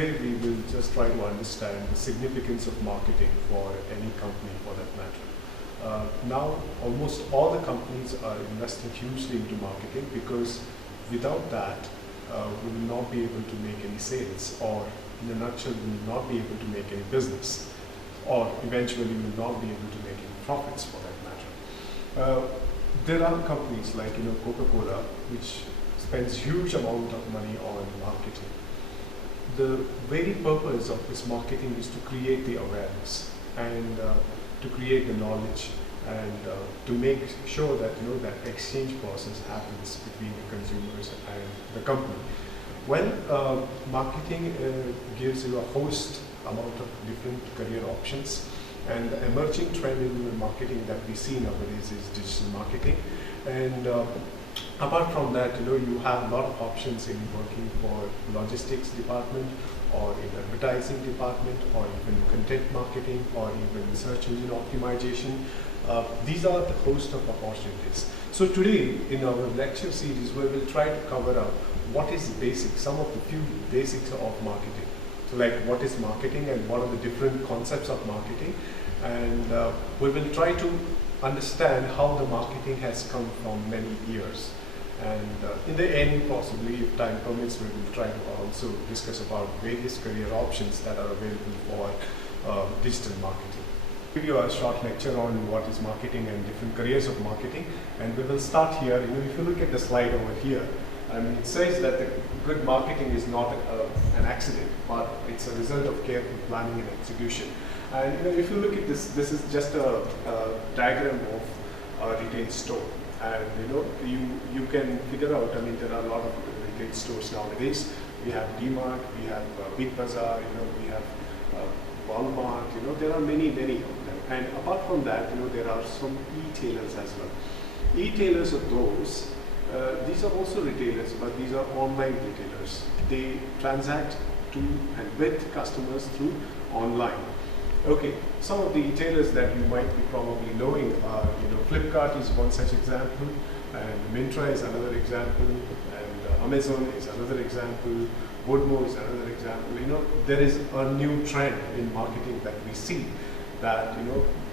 today we will just try to understand the significance of marketing for any company for that matter. Now almost all the companies are investing hugely into marketing, because without that we will not be able to make any sales, or in a nutshell we will not be able to make any business, or eventually we will not be able to make any profits for that matter. There are companies like Coca-Cola, which spends huge amount of money on marketing. The very purpose of this marketing is to create the awareness and to create the knowledge, and to make sure that that exchange process happens between the consumers and the company. Well, marketing gives you a host amount of different career options, and the emerging trend in marketing that we see nowadays is digital marketing. And apart from that, you have a lot of options in working for logistics department, or in advertising department, or even content marketing, or even search engine optimization. These are the host of opportunities. So today in our lecture series, we will try to cover up what is basic, some of the few basics of marketing. So like, what is marketing and what are the different concepts of marketing, and we will try to understand how the marketing has come from many years. And in the end, possibly, if time permits, we will try to also discuss about various career options that are available for digital marketing. I'll give you a short lecture on what is marketing and different careers of marketing. And we will start here. If you look at the slide over here, it says that the good marketing is not an accident, but it's a result of careful planning and execution. And if you look at this, this is just a diagram of a retail store. And you can figure out, there are a lot of retail stores nowadays. We have DMart, we have Big Bazaar, we have Walmart, there are many of them. And apart from that, there are some e-tailers as well. E-tailers are those, these are also retailers, but these are online retailers. They transact to and with customers through online. Okay, some of the retailers that you might be probably knowing are, Flipkart is one such example, and Myntra is another example, and Amazon is another example, Woodmo is another example. There is a new trend in marketing that we see that,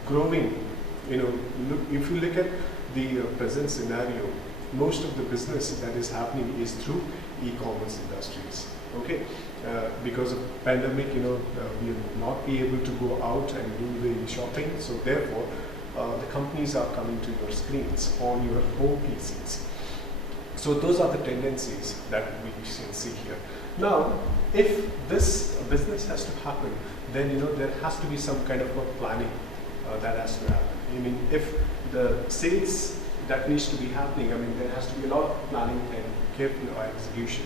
growing, if you look at the present scenario, most of the business that is happening is through e-commerce industries. Okay, because of pandemic, we will not be able to go out and do the shopping. So therefore, the companies are coming to your screens on your home PCs. So those are the tendencies that we can see here. Now, if this business has to happen, then there has to be some kind of a planning that has to happen. If the sales that needs to be happening, there has to be a lot of planning and careful execution.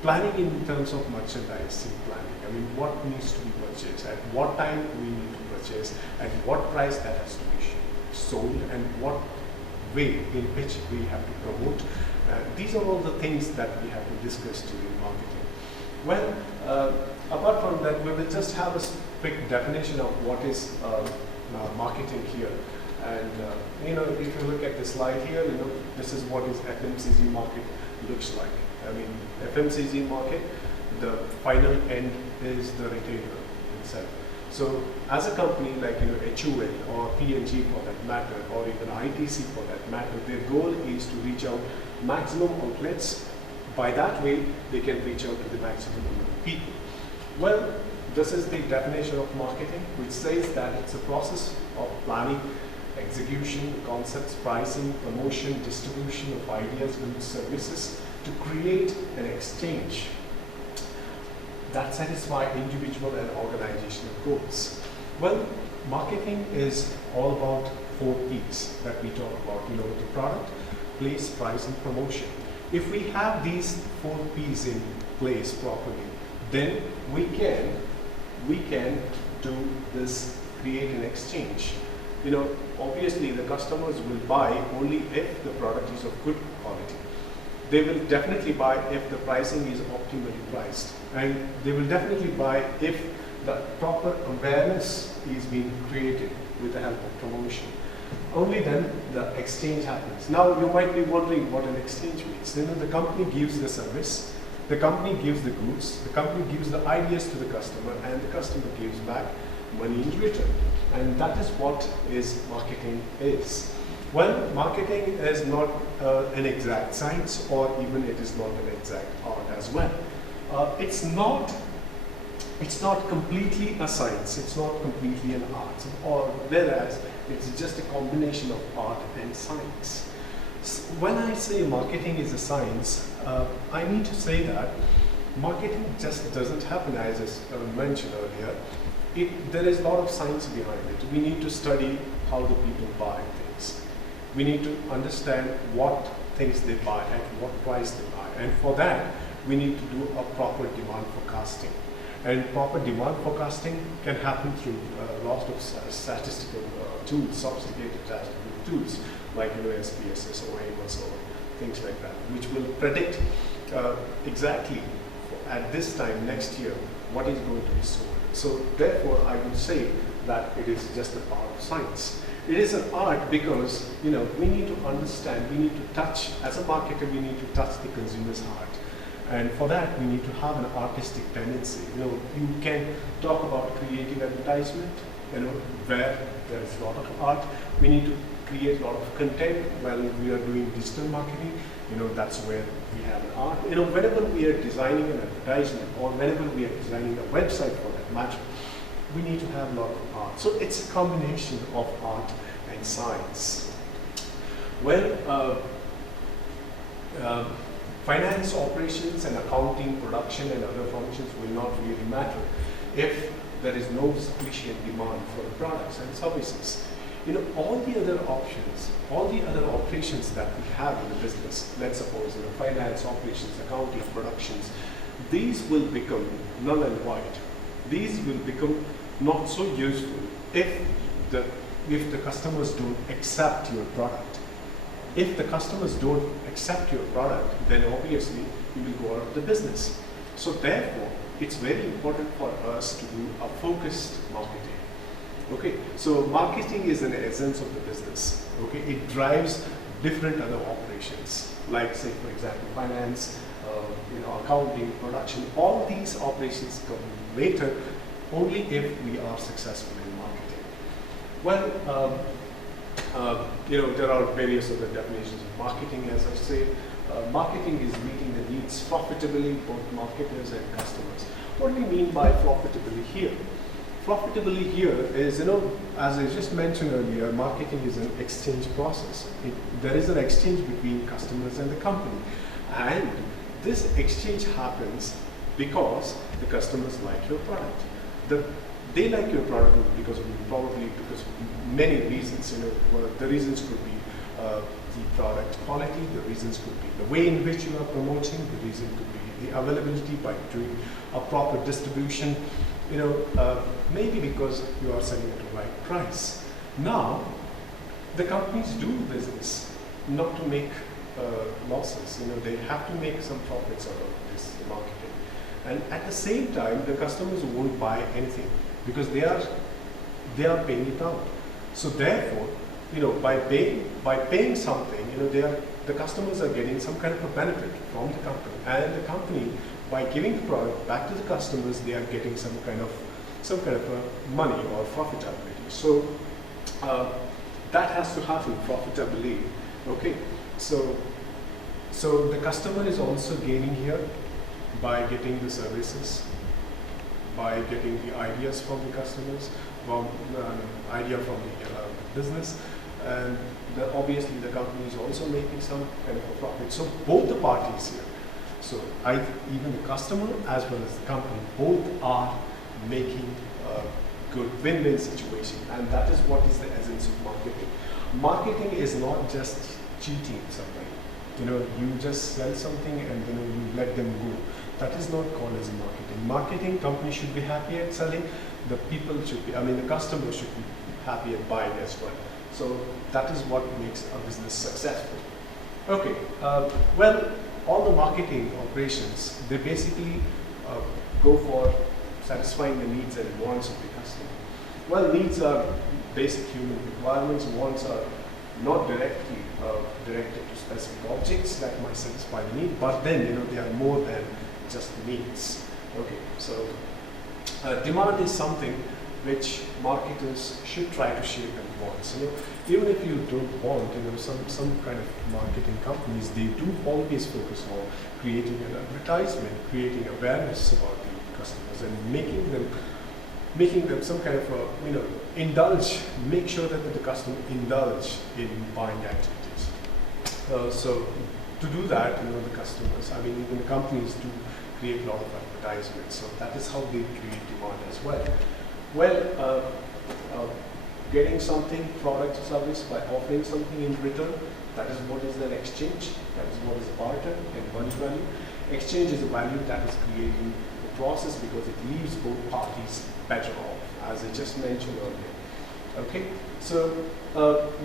Planning in terms of merchandising planning. What needs to be purchased, at what time we need to purchase, at what price that has to be sold, and what way in which we have to promote. These are all the things that we have to discuss during marketing. Well, apart from that, we will just have a quick definition of what is marketing here. And if you look at the slide here, this is what is FMCG market looks like. FMCG market, the final end is the retailer itself. So as a company like HUL or P&G for that matter, or even ITC for that matter, their goal is to reach out maximum outlets. By that way, they can reach out to the maximum number of people. Well, this is the definition of marketing, which says that it's a process of planning, execution, concepts, pricing, promotion, distribution of ideas, goods, services, to create an exchange that satisfy individual and organizational goals. Well, marketing is all about 4 P's that we talk about, the product, place, price, and promotion. If we have these 4 P's in place properly, then we can do this, create an exchange. Obviously the customers will buy only if the product is of good quality. They will definitely buy if the pricing is optimally priced, and they will definitely buy if the proper awareness is being created with the help of promotion. Only then the exchange happens. Now you might be wondering what an exchange means. The company gives the service The company gives the goods, the company gives the ideas to the customer, and the customer gives back money in return. And that is what marketing is. Well, marketing is not an exact science, or even it is not an exact art as well. It's not completely a science, it's not completely an art, or whereas it's just a combination of art and science. When I say marketing is a science, I mean to say that marketing just doesn't happen as I mentioned earlier. There is a lot of science behind it. We need to study how the people buy things. We need to understand what things they buy, at what price they buy. And for that, we need to do a proper demand forecasting. And proper demand forecasting can happen through lots of statistical tools, sophisticated statistical tools, like SPSS or AIM or so on, things like that, which will predict exactly at this time next year what is going to be sold. So therefore, I would say that it is just a part of science. It is an art because we need to understand, we need to touch, as a marketer, we need to touch the consumer's heart. And for that, we need to have an artistic tendency. You can talk about creative advertisement, where there is a lot of art. We need to create a lot of content while we are doing digital marketing. That's where we have an art. Whenever we are designing an advertisement, or whenever we are designing a website for that matter, we need to have a lot of art. So it's a combination of art and science. Well, finance, operations, and accounting, production, and other functions will not really matter if there is no sufficient demand for the products and services. All the other options, all the other operations that we have in the business, let's suppose finance, operations, accounting, productions, these will become null and void. These will become not so useful if the customers don't accept your product. If the customers don't accept your product, then obviously you will go out of the business. So therefore, it's very important for us to do a focused marketing. Okay, so marketing is an essence of the business. Okay, it drives different other operations, like say for example finance, accounting, production. All these operations come later only if we are successful in marketing. Well, there are various other definitions of marketing. As I say, marketing is meeting the needs profitably, both marketers and customers. What do we mean by profitably here? Profitably here is, as I just mentioned earlier, marketing is an exchange process. There is an exchange between customers and the company. And this exchange happens because the customers like your product. They like your product probably because of many reasons. The reasons could be the product quality, the reasons could be the way in which you are promoting, the reason could be the availability by doing a proper distribution, maybe because you are selling at the right price. Now, the companies do business not to make losses. They have to make some profits out of this marketing. And at the same time, the customers won't buy anything because they are paying it out. So therefore, by paying something, the customers are getting some kind of a benefit from the company, and the company, by giving the product back to the customers, they are getting some kind of a money or profitability. So that has to happen profitably. Okay, so the customer is also gaining here by getting the services, by getting the ideas from the customers, idea from the business, and obviously the company is also making some kind of a profit. So both the parties here, so even the customer as well as the company, both are making a good win-win situation, and that is what is the essence of marketing. Marketing is not just cheating somebody. You just sell something and you let them go. That is not called as marketing. Marketing, company should be happy at selling. The customer should be happy at buying as well. So that is what makes a business successful. Okay, well, all the marketing operations, they basically go for satisfying the needs and wants of the customer. Well, needs are basic human requirements. Wants are not directly directed to specific objects that might satisfy the need, but then they are more than just needs. Okay, so demand is something which marketers should try to shape and want. So, even if you don't want, some kind of marketing companies, they do always focus on creating an advertisement, creating awareness about the customers, and making them some kind of make sure that the customer indulge in buying activities. So to do that, the customers, even the companies do create a lot of advertisements. So that is how they create demand as well. Well, getting something, product or service, by offering something in return, that is what is an exchange, that is what is barter and money value. Exchange is a value that is creating the process because it leaves both parties better off, as I just mentioned earlier. Okay, so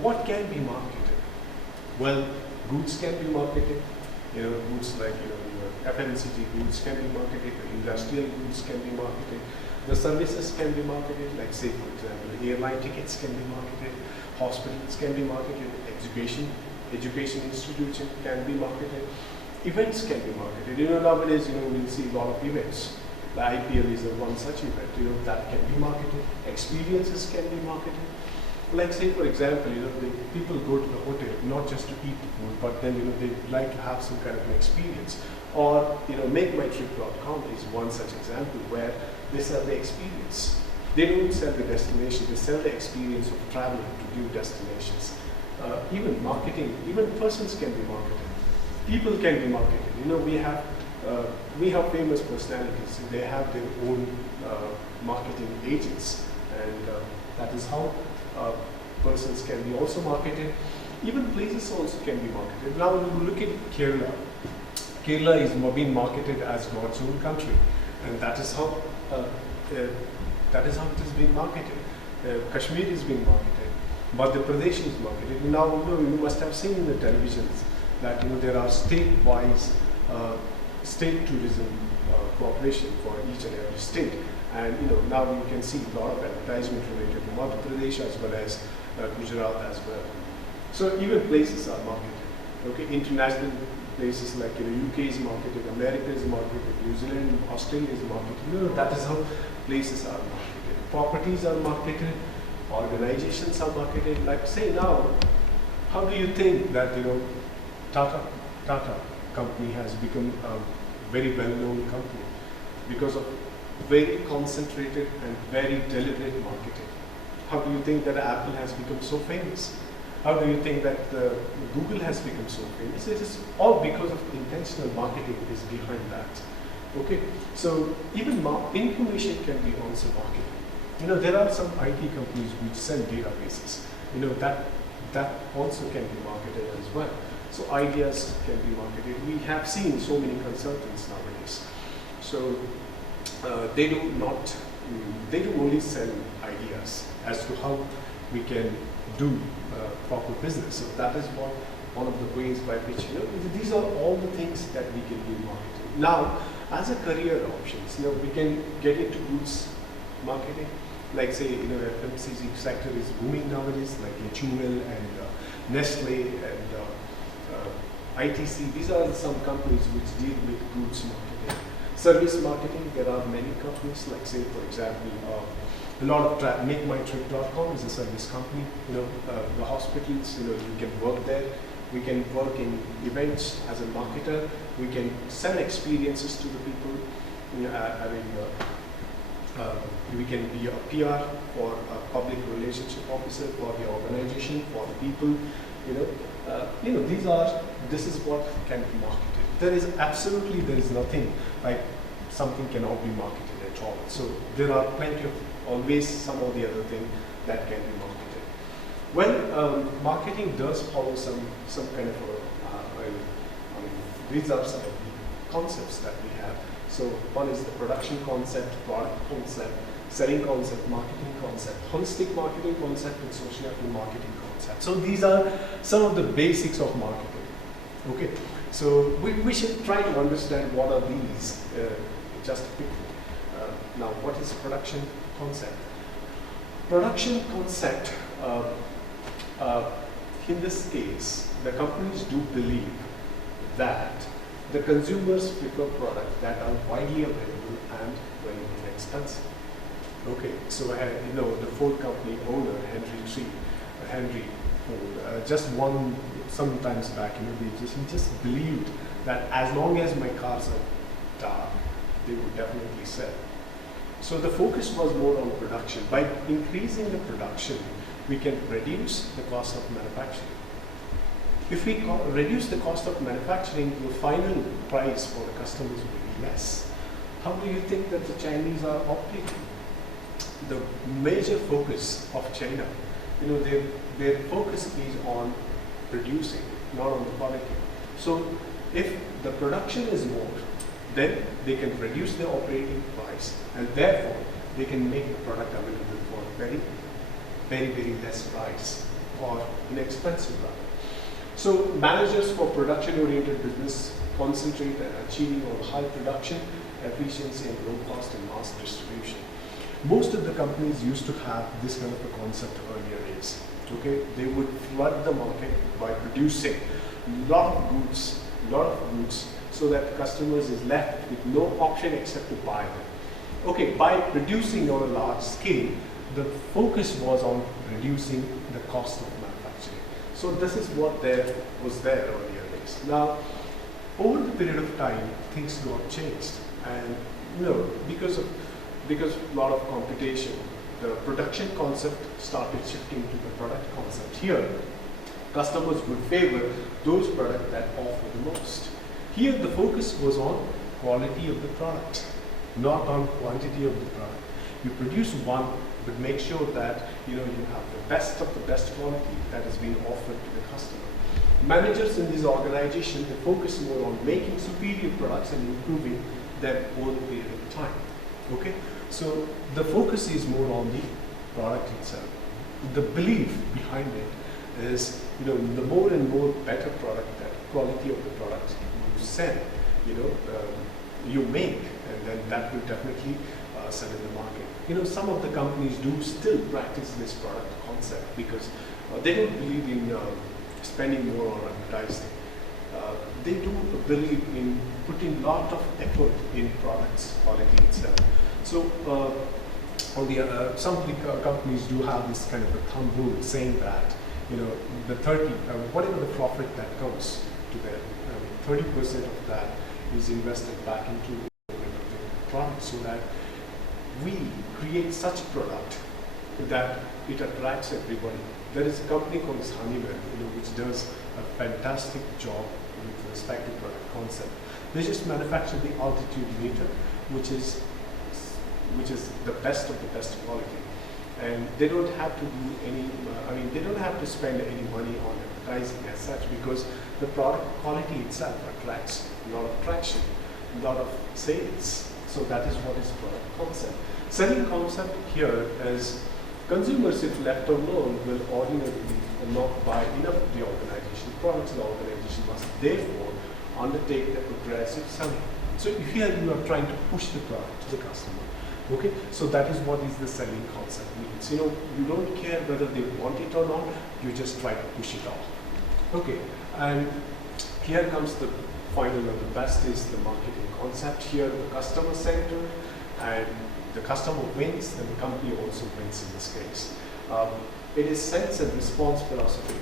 what can be marketed? Well, goods can be marketed. Goods like your FMCG goods can be marketed, industrial goods can be marketed. The services can be marketed, like say for example, airline tickets can be marketed, hospitals can be marketed, education institutions can be marketed, events can be marketed. Nowadays, we'll see a lot of events. The IPL is one such event, that can be marketed. Experiences can be marketed. Like say for example, people go to the hotel not just to eat the food, but then they like to have some kind of an experience. Or MakeMyTrip.com is one such example where they sell the experience. They don't sell the destination; they sell the experience of traveling to new destinations. Even marketing, even persons can be marketed. People can be marketed. We have famous personalities. They have their own marketing agents, and that is how persons can be also marketed. Even places also can be marketed. Now, when you look at Kerala, Kerala is being marketed as God's own country, and that is how it is being marketed. Kashmir is being marketed, Madhya Pradesh is marketed. Now, you must have seen in the televisions that there are state-wise state tourism cooperation for each and every state, and now you can see a lot of advertisement related to Madhya Pradesh as well as Gujarat as well. So even places are marketed. Okay, international places like UK is marketed, America is marketed, New Zealand, Australia is marketed. That is how places are marketed. Properties are marketed, organizations are marketed. Like say now, how do you think that Tata company has become a very well-known company? Because of very concentrated and very deliberate marketing. How do you think that Apple has become so famous? How do you think that Google has become so famous? It is all because of intentional marketing is behind that. Okay, so even information can be also marketed. There are some IT companies which sell databases. That also can be marketed as well. So ideas can be marketed. We have seen so many consultants nowadays. So they do only sell ideas as to how we can do proper business. So that is one of the ways by which these are all the things that we can do marketing. Now, as a career options, we can get into goods marketing. Like say, FMCG sector is booming nowadays, like HUL and Nestle and ITC. These are some companies which deal with goods marketing. Service marketing, there are many companies, like say for example, a lot of MakeMyTrip.com is a service company. The hospitals, you can work there. We can work in events as a marketer. We can sell experiences to the people. We can be a PR or a public relationship officer for the organization, for the people. This is what can be marketed. There is nothing like something cannot be marketed at all. So there are plenty of always some or the other thing that can be marketed. Well, marketing does follow some kind of these are some of the concepts that we have. So one is the production concept, product concept, selling concept, marketing concept, holistic marketing concept, and social marketing concept. So these are some of the basics of marketing. Okay, so we should try to understand what are these just quickly. Now, what is production concept? Production concept, in this case, the companies do believe that The consumers prefer products that are widely available and very inexpensive. Okay, so the Ford company owner, Henry Ford, just one sometimes back, he just believed that as long as my cars are dark, they would definitely sell. So the focus was more on production. By increasing the production, we can reduce the cost of manufacturing. If we reduce the cost of manufacturing, the final price for the customers will be less. How do you think that the Chinese are operating? The major focus of China, their focus is on producing, not on the quality. So if the production is more, then they can reduce the operating price, and therefore they can make the product available for very, very, very less price or inexpensive rather. So managers for production-oriented business concentrate on achieving on high production, efficiency, and low cost and mass distribution. Most of the companies used to have this kind of a concept earlier days. Okay, they would flood the market by producing a lot of goods, so that customers is left with no option except to buy them. Okay, by producing on a large scale, the focus was on reducing the cost of manufacturing. So this is what was there earlier days. Now, over the period of time, things got changed, and because of a lot of computation, the production concept started shifting to the product concept. Here, customers would favor those products that offer the most. Here, the focus was on quality of the product, not on quantity of the product. You produce one, but make sure that you have the best of the best quality that is being offered to the customer. Managers in this organization, they focus more on making superior products and improving them over the period of time. Okay, so the focus is more on the product itself. The belief behind it is, the more and more better product, that quality of the product you sell, you make, and then that will definitely sell in the market. Some of the companies do still practice this product concept because they don't believe in spending more on advertising. They do believe in putting a lot of effort in products quality itself. So on the some companies do have this kind of a thumb rule saying that the 30 whatever the profit that comes to them, 30% of that is invested back into the product, so that we create such a product that it attracts everybody. There is a company called Honeywell, which does a fantastic job with respect to product concept. They just manufacture the altitude meter, which is the best of the best quality, and they don't have to do any. They don't have to spend any money on advertising as such, because the product quality itself attracts a lot of traction, a lot of sales. So that is what is product concept. Selling concept here is consumers, if left alone, will ordinarily not buy enough of the organization products. The organization must therefore undertake the progressive selling. So here you are trying to push the product to the customer. Okay, so that is what is the selling concept means. You don't care whether they want it or not, you just try to push it off. Okay, and here comes the final and the best is the marketing concept. Here the customer center, and the customer wins, and the company also wins in this case. It is sense and response philosophy.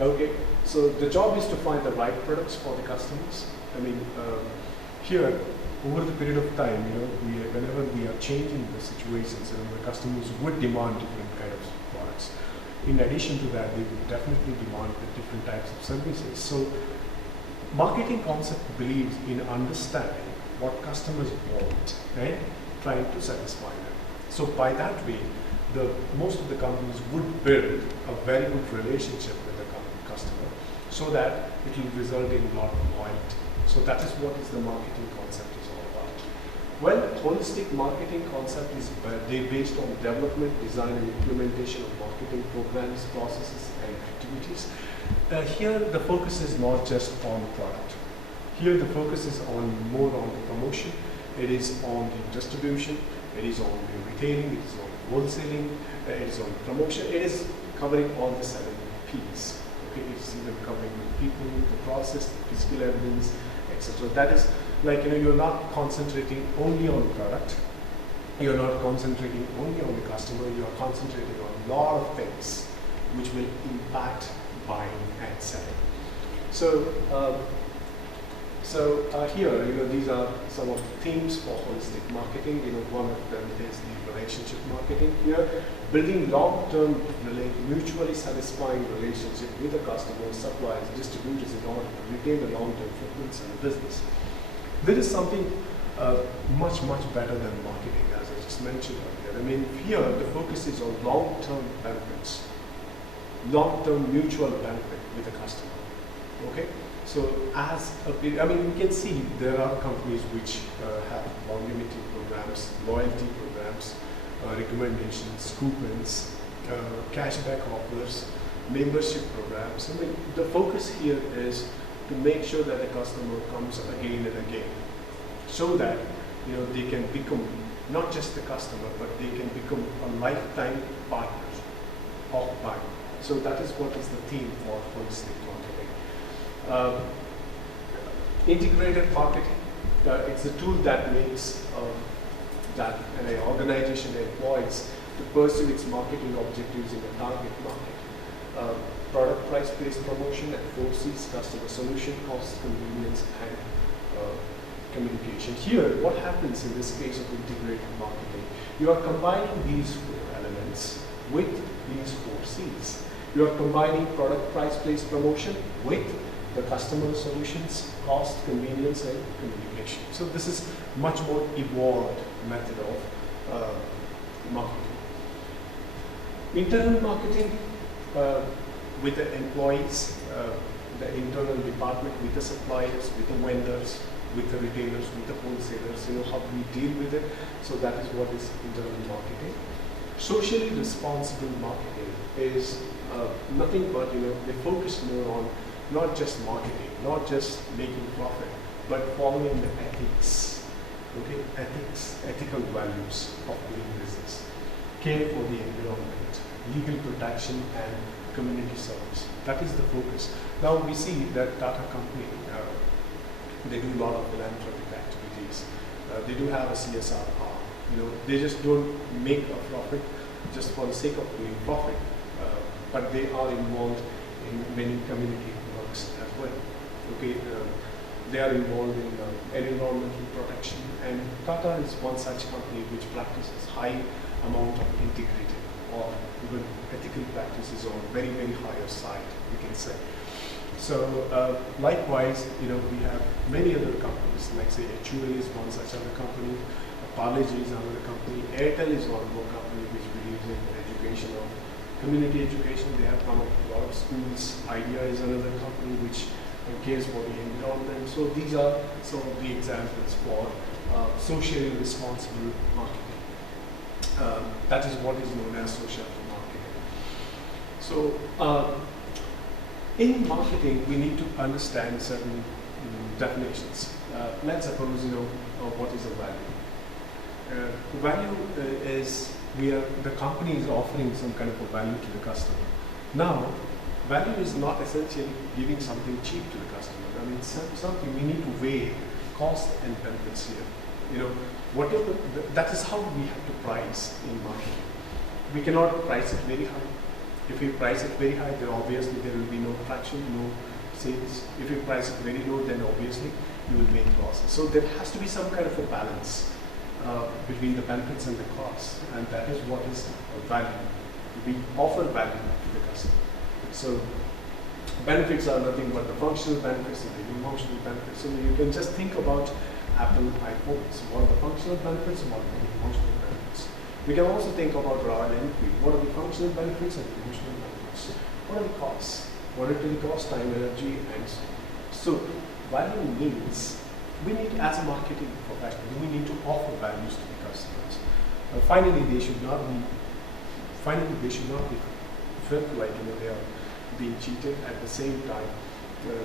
Okay, so the job is to find the right products for the customers. Here, over the period of time, whenever we are changing the situations, the customers would demand different kind of products. In addition to that, they would definitely demand the different types of services. So, marketing concept believes in understanding what customers want and trying to satisfy them. So, by that way, most of the companies would build a very good relationship with the customer, so that it will result in a lot of loyalty. So that is what is the marketing concept is all about. Well, holistic marketing concept is based on development, design, and implementation of marketing programs, processes, and activities. Here, the focus is not just on the product. Here, the focus is more on the promotion. It is on the distribution. It is on the retailing. It is on wholesaling. It is on promotion. It is covering all the 7 P's. Okay, it is even covering the people, the process, the physical evidence, etc. That is like, you're not concentrating only on the product, you're not concentrating only on the customer, you're concentrating on a lot of things which will impact buying and selling. So, here, these are some of the themes for holistic marketing. One of them is the relationship marketing here, building long-term, mutually satisfying relationship with the customers, suppliers, distributors in order to retain the long-term footprints in the business. There is something much better than marketing, as I just mentioned earlier. Here the focus is on long-term benefits, long-term mutual benefit with the customer. Okay. So we can see there are companies which have longevity programs, loyalty programs, recommendations, coupons, cashback offers, membership programs. The focus here is to make sure that the customer comes again and again, so that they can become not just the customer, but they can become a lifetime partner of buying. So that is what is the theme for holistic marketing. Integrated marketing, it's a tool that makes that an organization employs to pursue its marketing objectives in a target market. Product price-based promotion and 4 C's: customer solution, cost, convenience, and communication. Here, what happens in this case of integrated marketing? You are combining these 4 elements with these 4 C's. You are combining product price-based promotion with the customer solutions, cost, convenience, and communication. So this is much more evolved method of marketing. Internal marketing with the employees, the internal department, with the suppliers, with the vendors, with the retailers, with the wholesalers, how we deal with it. So that is what is internal marketing. Socially responsible marketing is nothing but, they focus more on not just marketing, not just making profit, but following the ethics, okay? Ethics, ethical values of doing business, care for the environment, legal protection, and community service. That is the focus. Now we see that Tata company, they do a lot of philanthropic activities. They do have a CSR arm. They just don't make a profit just for the sake of doing profit, but they are involved in many community works as well. Okay, they are involved in environmental protection, and Tata is one such company which practices high amount of integrated or even ethical practices on very higher side, we can say. So likewise, we have many other companies, like say HUL is one such other company, Parle-G is another company, Airtel is one more company which believes in education or community education. They have come up with a lot of schools. Idea is another company which cares for the environment. So these are some of the examples for socially responsible marketing. That is what is known as social marketing. So in marketing, we need to understand certain definitions. Let's suppose what is a value. Value is the company is offering some kind of a value to the customer. Now, value is not essentially giving something cheap to the customer. Something we need to weigh cost and benefits here. Whatever that is how we have to price in marketing. We cannot price it very high. If we price it very high, then obviously there will be no traction, no sales. If you price it very low, then obviously you will make losses. So there has to be some kind of a balance between the benefits and the costs, and that is what is value. We offer value to the customer. So benefits are nothing but the functional benefits and the emotional benefits. So you can just think about Apple iPhones. What are the functional benefits and what are the emotional benefits? We can also think about Royal Enfield. What are the functional benefits and the emotional benefits? What are the costs? Monetary cost, time, energy, and so on. So value means we need, as a marketing professional, we need to offer values to the customers. Finally, they should not be felt like they are being cheated. At the same time,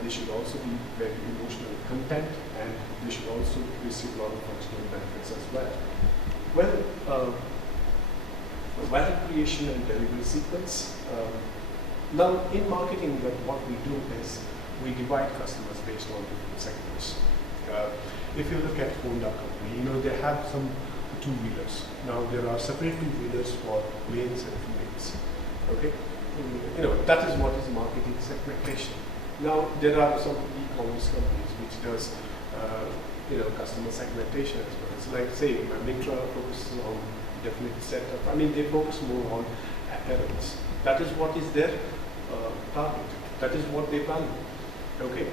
they should also be very emotionally content, and they should also receive a lot of functional benefits as well. Well, value creation and delivery sequence. Now, in marketing, what we do is we divide customers based on different segments. if you look at Honda company, you know, they have some two-wheelers. Now there are separate two-wheelers for males and females. Okay, you know, that is what is marketing segmentation. Now there are some e-commerce companies which does you know, customer segmentation as well. It's like, say, Mintra focuses on definite set of, I mean, they focus more on apparels. That is what is their target. That is what they value. Okay.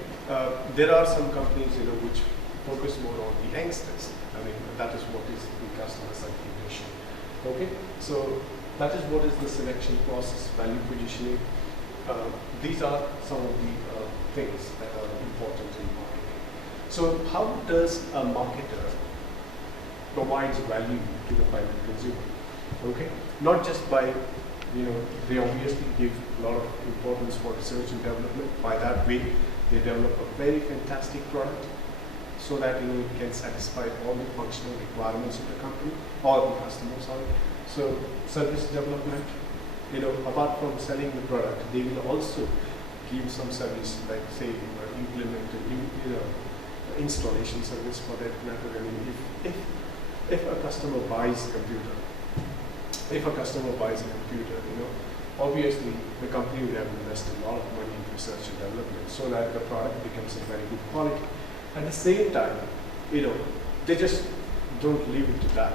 There are some companies, you know, which focus more on the youngsters. I mean, that is what is the customer segmentation. Okay. So that is what is the selection process, value positioning. These are some of the things that are important in marketing. So how does a marketer provides value to the final consumer? Okay, not just by, you know, they obviously give a lot of importance for research and development. By that way, they develop a very fantastic product so that, you know, it can satisfy all the functional requirements of the company or the customer. Sorry. So service development, you know, apart from selling the product, they will also give some service, like, say, implement a new, you know, installation service for that matter. I mean, if a customer buys a computer, you know, obviously the company will have invested a lot of money in research and development so that the product becomes a very good quality. At the same time, you know, they just don't leave it to that.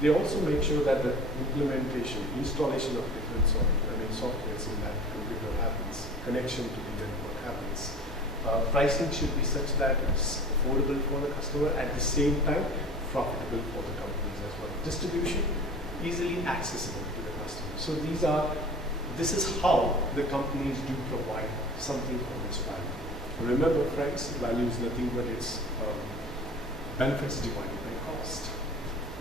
They also make sure that the installation of different softwares in that computer happens, connection to the network happens. Pricing should be such that it's affordable for the customer, at the same time profitable for the companies as well. Distribution, easily accessible to the customer. So this is how the companies do provide something for this value. Remember, friends, value is nothing but its benefits divided by cost.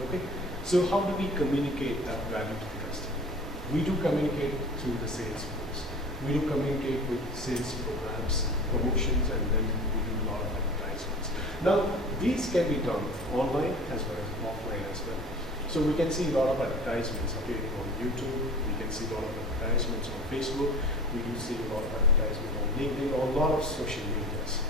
Okay. So how do we communicate that value to the customer? We do communicate through the sales force. We do communicate with sales programs, promotions, and then we do a lot of advertisements. Now, these can be done online as well as offline as well. So we can see a lot of advertisements, okay, on YouTube. We can see a lot of advertisements on Facebook. We do see a lot of advertisements on LinkedIn, or a lot of social medias.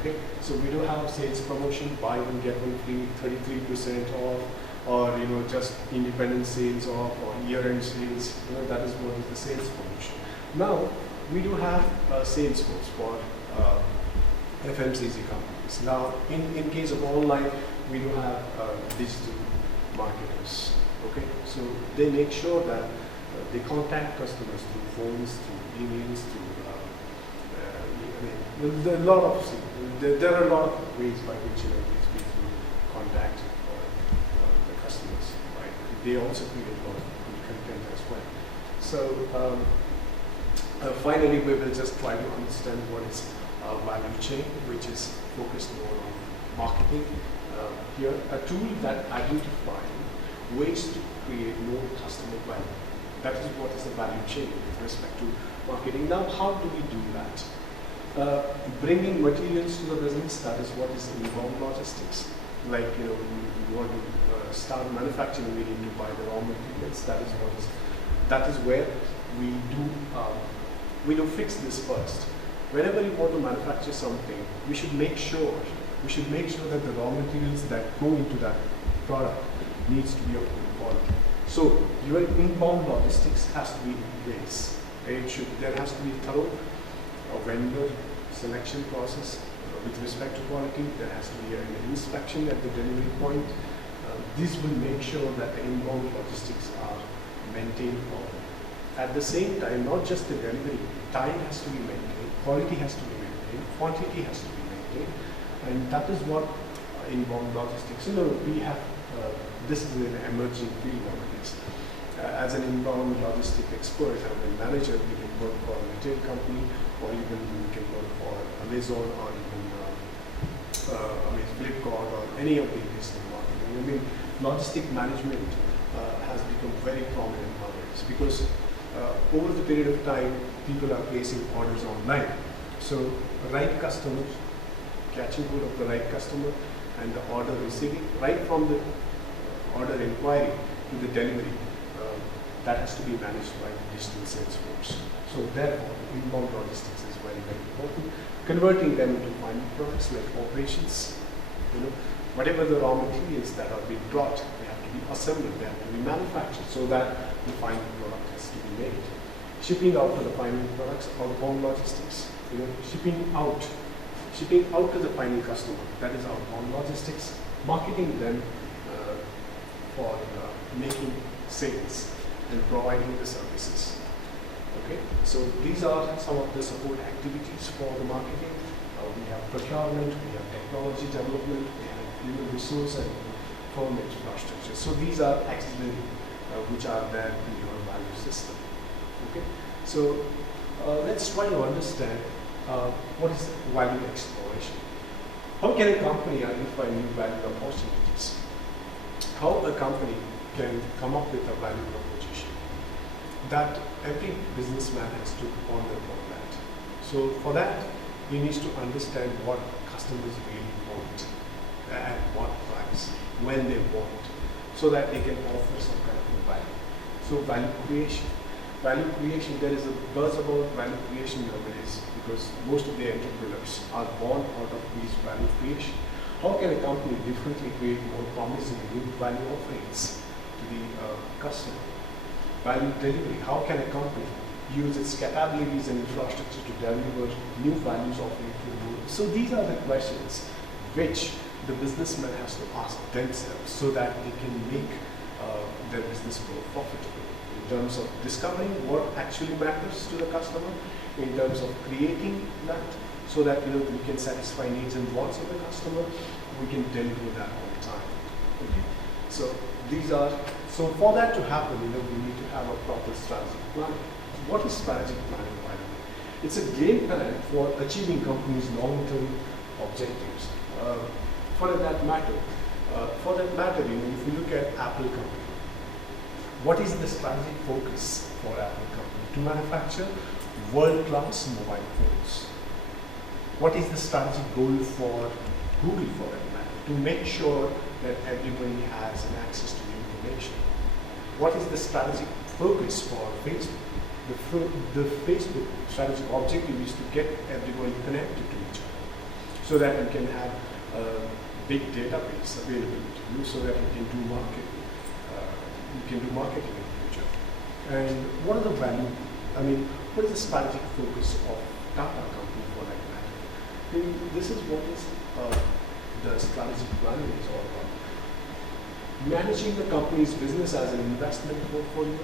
Okay, so we do have sales promotion, buy one get one free, 33% off, or, you know, just independent sales off, or year-end sales. You know, that is what is the sales promotion. Now, we do have a sales force for FMCG companies. Now, in case of online, we do have digital marketers. Okay, so they make sure that they contact customers through phones, through emails, through there are a lot of ways by which, you know, these people contact the customers. Right? They also create a lot of good content as well. So finally, we will just try to understand what is value chain, which is focused more on marketing. Here, a tool that identifies ways to create more customer value. That is what is the value chain with respect to marketing. Now, how do we do that? Bringing materials to the business, that is what is inbound logistics. Like, you know, you want to start manufacturing, we need to buy the raw materials. That is where we do fix this first. Whenever you want to manufacture something, we should make sure that the raw materials that go into that product needs to be of good quality. So your inbound logistics has to be in place. There has to be thorough vendor selection process with respect to quality. There has to be an inspection at the delivery point. This will make sure that the inbound logistics are maintained properly. At the same time, not just the delivery, time has to be maintained, quality has to be maintained, quantity has to be maintained, and that is what inbound logistics. You know, we have this is an emerging field nowadays. As an inbound logistic expert and a manager, we can work for a retail company, or even we can work for Amazon, or even Flipkart, or any of the digital marketing. I mean, logistic management has become very prominent nowadays because over the period of time, people are placing orders online. So, right customer, catching hold of the right customer, and the order receiving, right from the order inquiry to the delivery, that has to be managed by the digital sales force. So therefore, inbound logistics is very, very important. Converting them into final products like operations, Whatever the raw materials that are being brought, they have to be assembled, they have to be manufactured so that the final product has to be made. Shipping out to the final products, outbound logistics. Shipping out to the final customer, that is outbound logistics. Marketing then for making sales and providing the services. Okay, so these are some of the support activities for the marketing. We have procurement, we have technology development, we have human resource and firm infrastructure. So these are actually which are there in your value system. Okay, so let's try to understand what is value exploration. How can a company identify new value opportunities? How a company can come up with a value proposition that every businessman has to ponder upon that. So for that, he needs to understand what customers really want, at what price, when they want, so that they can offer some kind of a value. So value creation. Value creation, there is a buzz about value creation nowadays because most of the entrepreneurs are born out of these value creation. How can a company differently create more promising new value offerings to the customer? Value delivery. How can a company use its capabilities and infrastructure to deliver new values offering to the world? So these are the questions which the businessman has to ask themselves so that they can make their business more profitable. In terms of discovering what actually matters to the customer, in terms of creating that so that we can satisfy needs and wants of the customer, we can deliver that all the time. Okay? So these are, so for that to happen, we need to have a proper strategic plan. What is strategic planning, by the way? It's a game plan for achieving companies' long-term objectives. For that matter, if you look at Apple company, what is the strategic focus for Apple company? To manufacture world-class mobile phones. What is the strategic goal for Google, for that matter? To make sure that everybody has an access to the information. What is the strategic focus for Facebook? The Facebook strategic objective is to get everybody connected to each other so that we can have a big database available to you so that we can do marketing. In the future. And what are the what is the strategic focus of Tata company, for that matter? This is what is the strategic planning is all about. Managing the company's business as an investment portfolio,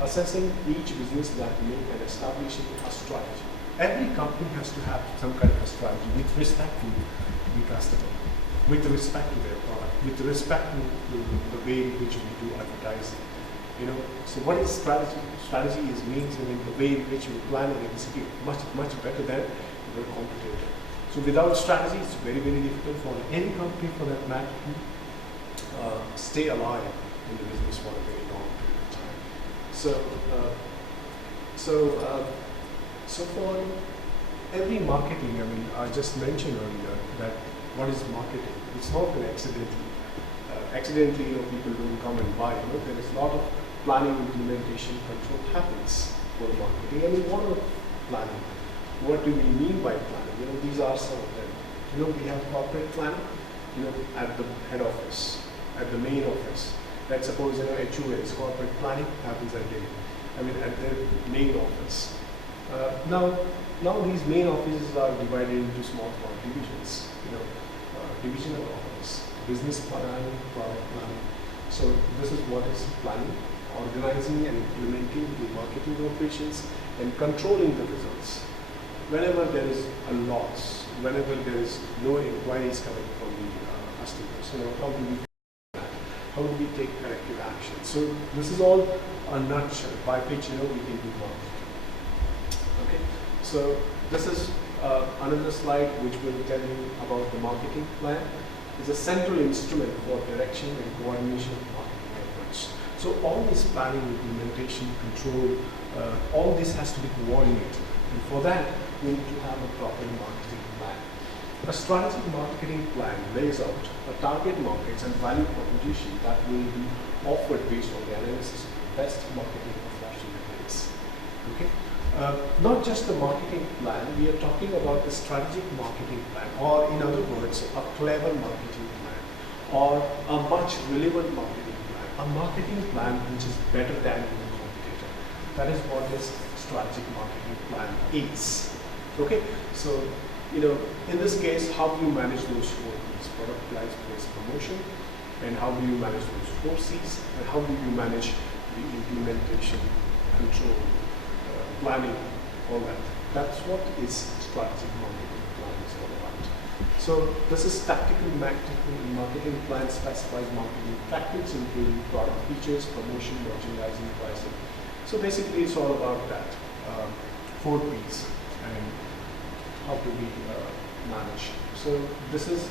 assessing each business that make and establishing a strategy. Every company has to have some kind of a strategy with respect to the customer, with respect to their product, with respect to the way in which we do advertising. So what is strategy? Strategy means the way in which we plan and execute much better than your competitor. So without strategy, it's very difficult for any company, for that matter, to stay alive in the business for a very long period of time. So for every marketing, I just mentioned earlier that what is marketing? It's not an accidentally, people don't come and buy. There is a lot of planning, implementation, control happens for marketing. What are planning? What do we mean by planning? These are some of them. We have corporate planning, at the head office, at the main office. Let's suppose, HUL's corporate planning happens at the main office. Now these main offices are divided into small divisions. Divisional office, business planning, product planning. So this is what is planning, organizing and implementing the marketing operations and controlling the results. Whenever there is a loss, whenever there is no inquiries coming from the customers, how do we do that? How do we take corrective action? So this is all a nutshell by which we can do marketing. Okay, so this is another slide which will tell you about the marketing plan. It's a central instrument for direction and coordination of marketing efforts. So all this planning, implementation, control, all this has to be coordinated. And for that, we need to have a proper marketing plan. A strategic marketing plan lays out a target markets and value proposition that will be offered based on the analysis of the best marketing approach in place. Okay? Not just the marketing plan, we are talking about the strategic marketing plan, or in other words, a clever marketing plan, or a much relevant marketing plan, a marketing plan which is better than your competitor. That is what this strategic marketing plan is. Okay, so in this case, how do you manage those 4 P's? Product, price, place, promotion. And how do you manage those 4 C's? And how do you manage the implementation, control, planning, all that? That's what is strategic marketing plan is all about. So this is tactical marketing plan specifies marketing tactics including product features, promotion, merchandising, pricing. So basically it's all about that. 4 P's and how do we manage. So this is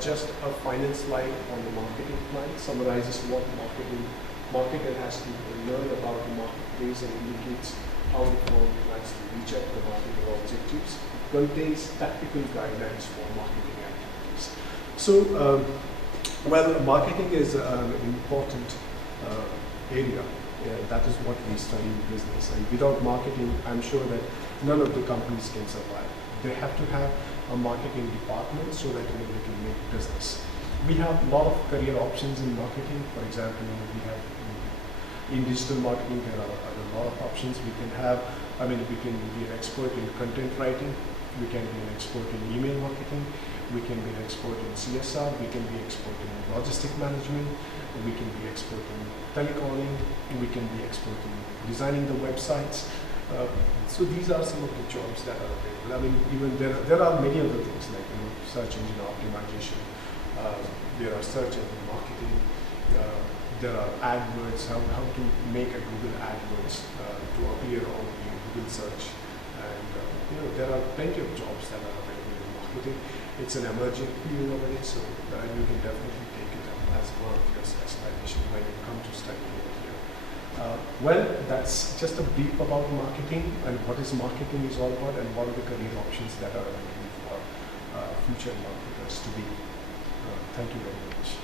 just a final slide on the marketing plan, summarizes what marketer has to learn about the marketplace and indicates how the firm plans to reach out the marketing objectives. It contains tactical guidelines for marketing activities. So, well, marketing is an important area. That is what we study in business. And without marketing, I'm sure that none of the companies can survive. They have to have a marketing department so that they can make business. We have a lot of career options in marketing. For example, we have in digital marketing there are a lot of options. We can have, we can be an expert in content writing. We can be an expert in email marketing. We can be an expert in CSR. We can be expert in logistic management. We can be expert in telecalling. We can be expert in designing the websites. So these are some of the jobs that are available. Even there are many other things like search engine optimization. There are search engine marketing. There are AdWords. How to make a Google AdWords to appear on the Google search. And there are plenty of jobs that are available in marketing. It's an emerging field already, so you can definitely take it up as one of your specialization when you come to study over here. Well, that's just a brief about marketing and what is marketing is all about and what are the career options that are available for future marketers to be. Thank you very much.